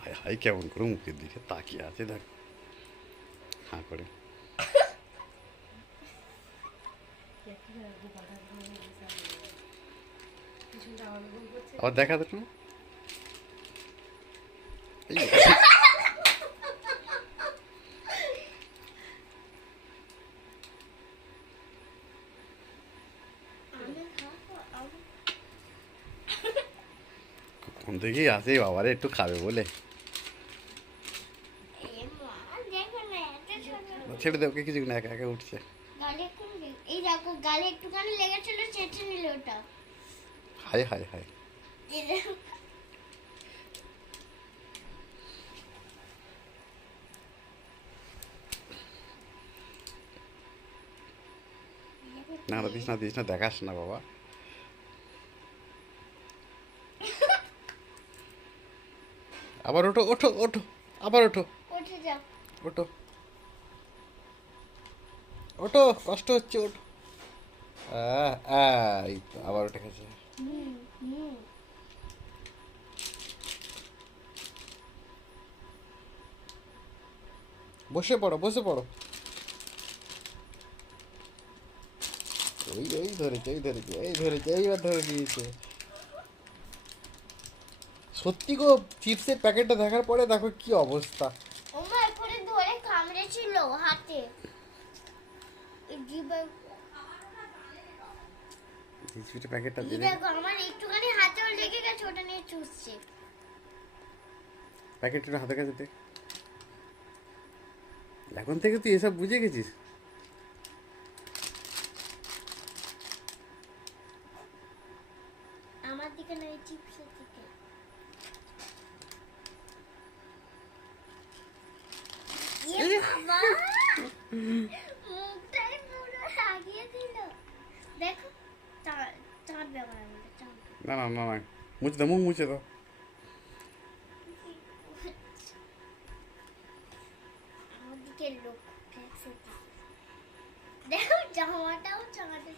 High high কেমন করে মুখের দিকে তাকিয়ে আছে দেখ, হাঁ করে। আবার দেখা তো তুমি, কোন থেকেই আসে বাবারে একটু খাবে বলে। ছেড়ে দেবো কিছু না, একা একা উঠছে। এই দেখো গালে একটুখানি লেগেছিল, চেটে নিল ওটা। হাই হাই হাই, না না দিস না দিস না, দেখাস না বাবা। আবার ওঠো ওঠো ওঠো, আবার ওঠো উঠে যাও। ওঠো ওঠো, কষ্ট হচ্ছে ওঠো। এই তো আবার উঠে গেছে। বসে পড়ো বসে পড়ো। ওই ওই ধরেছে ওই ধরেছে এই ধরেছে, এইবার ধরে দিয়েছে। সত্যি গো, চিপসের প্যাকেটটা দেখার পরে দেখো কি অবস্থা। ওমা এখানে ধরে কামড়েছিল হাতে। চিপসের প্যাকেটটা এই দিলে, দেখো আমার একটুখানি হাতেও লেগে গেছে, ওটা নিয়ে চুষছে। প্যাকেটটা হাতের কাছে দে। এখন থেকে তুই এসব বুঝে গেছিস। আমার দিকে না, এই চিপসের দিকে। বাবা মুখটাই পুরো লাগিয়ে দিল। দেখো চাঁদ ব্যাপার আমাদের চাঁদ। না না না না, মুছে দাও, মুখ মুছে দাও। আমার দিকে লোক দেখো জামাটাও চাঁদের।